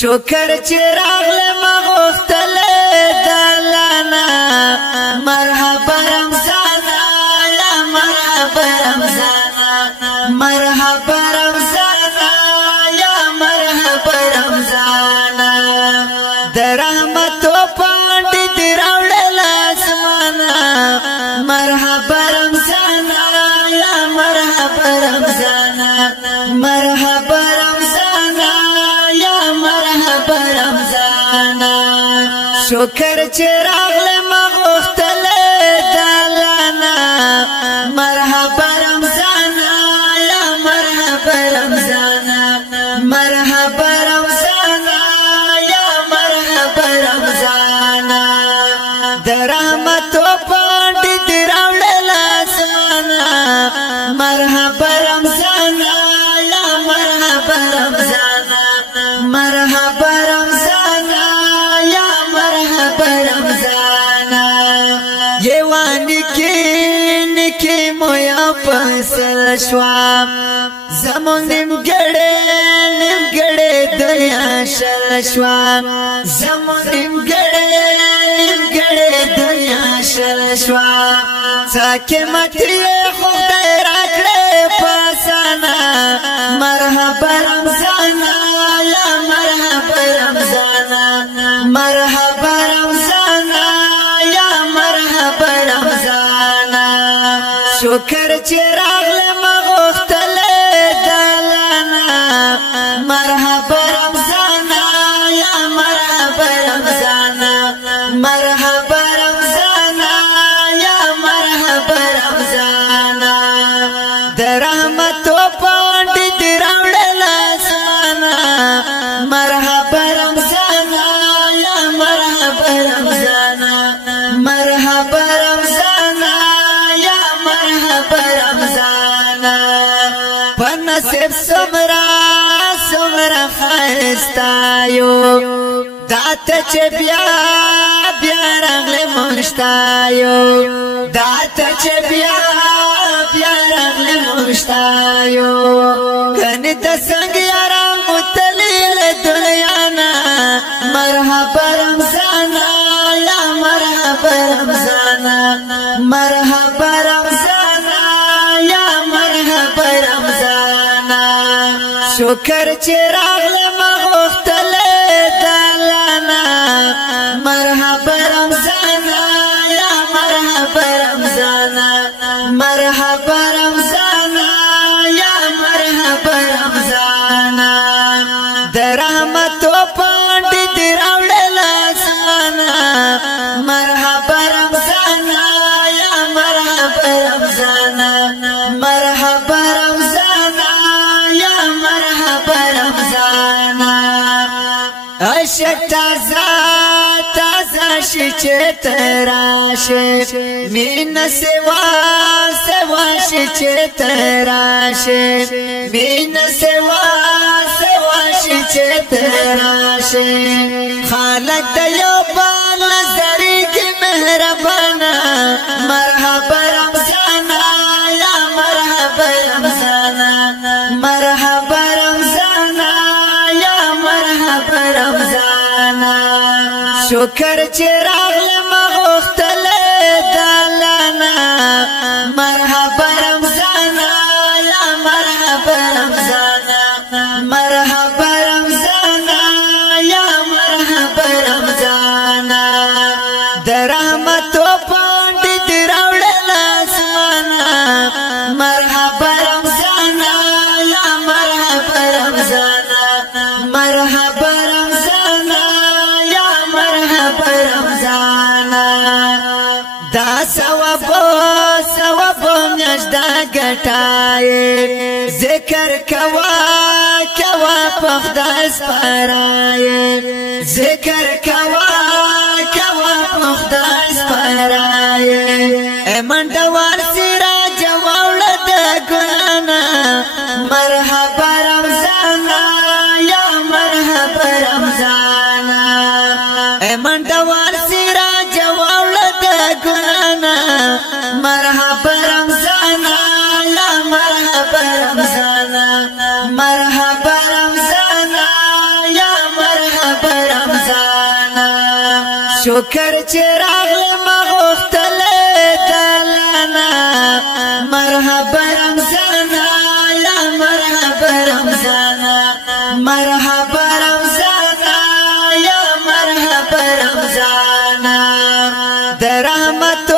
شکر چراغ لمغفتل دلانا مرحبا رمضانا یا مرحبا رمضانا مرحبا رمضانا یا مرحبا رمضانا درحمت و پاندی دراوڑ لاسمانا مرحبا رمضانا یا مرحبا رمضانا مرحبا رمضانا یا مرحبا رمضانا شکر چراغ لمغفتل دلانا مرحبا رمضانا یا مرحبا رمضانا مرحبا رمضانا یا مرحبا رمضانا درحمت و پاندی دراوڑ لاسمانا مرحبا رمضانا یا مرحبا رمضانا مرحبا رمضانا یا مرحبا رمضانا یوانی کی مویا پسل شوا زمون نمگڑے دنیا شل شوا زمون نمگڑے دنیا شل شوا ساکے متی خدای راکڑے پاسانا مرحبا رمضانا یا مرحبا رمضانا مرحبا رمضانا یا مرحبا رمضانا شکر چراغ لمغفتل دلانا مرحبا رمضانا یا مرحبا رمضانا مرحبا رمضانا یا مرحبا رمضانا درحمت و پاندی دراوڑ لاسمانا مرحبا رمضانا یا مرحبا رمضانا مرحبا رمضانا یا مرحبا رمضانا پنصیب سمرا خائستایو داتا چه بیا رغل مشتایو داتا چه بیا رغل مشتایو کنی تسنگ یارا متلیل دنیانا مرحبا رمضانا یا مرحبا رمضانا مرحبا رمضانا یا مرحبا رمضانا شکر چراغ لمغفتل دلانا مرحبا رمضانا یا مرحبا رمضانا مرحبا رمضانا یا مرحبا رمضانا درحمت و پاندی دراوڑ لاسمانا مرحبا رمضانا یا مرحبا رمضانا مرحبا رمضانا یا مرحبا رمضانا عشق تازه شي چې تراشه مين سوا شي چې تراشه مين سوا شي چې تراشه خالق د یو بال نظر کې مهربانا مرحبا رمضانا یا مرحبا رمضانا مرحبا رمضانا یا مرحبا رمضانا شکر چراغ لمغفتل دلانا مرحبا رمضانا یا مرحبا رمضانا مرحبا رمضانا یا مرحبا رمضانا درحمت و پاندی دراوڑ لاسمانا مرحبا رمضانا یا مرحبا رمضانا مرحبا رمضانا یا مرحبا رمضانا دا ثواب میاشدا گٹائے ذکر کوا پخدا سپارائے ذکر کوا پخدا سپارائے اے منڈوار سراج واولد گنانا مرحبا رمضانا یا مرحبا رمضانا اے منڈوار سراج واولد گنانا مرحبا رمضانا یا مرحبا رمضانا مرحبا رمضانا یا مرحبا شکر چراغ مغختل دلنا مرحبا رمضانا یا مرحبا رمضانا مرحبا رمضانا یا مرحبا رمضانا در رحمت